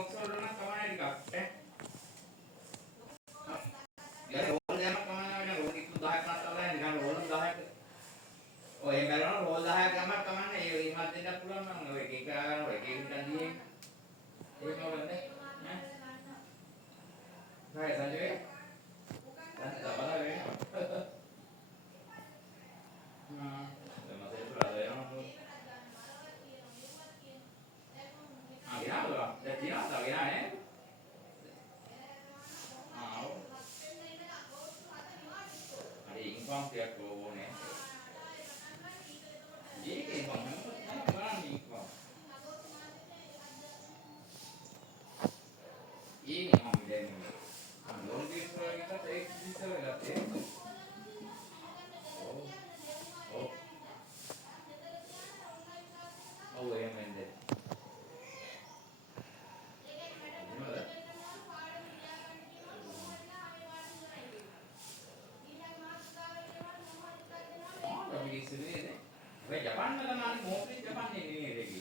Box වල නම් කමන්නේ ටිකක් ඈ. යා රෝල් දෙකක් කමන්නේ නැහැ රෝල් 10ක් නටලා නිකන් රෝල් 10ක්. ඔය බලනවා රෝල් 10ක් ගමක් කමන්නේ ඒ රීමත් දෙන්නත් පුළුවන් නම් ඔය එක එක ගන්න ඔය එක එක නිකන් දියේ. ඒක නෝලන්නේ. ඈ. නෑ සංජය. දැන් දබලා වෙනවා. හ්ම්. දැන් මට ඒක රාදේනවා. गिरा तो गिरा था गिरा है हाँ अरे इनकम क्या को वो ने ये के इनकम है ना बड़ा इनकम ये नहीं हम दे नहीं हम लोन भी इसको क्या तो एक दिन से लगाते हैं ओ ओ ये मैंने हाँ तो अभी इसलिए भाई जापान में तो मान मोस्टली जापान नहीं नहीं रहेगी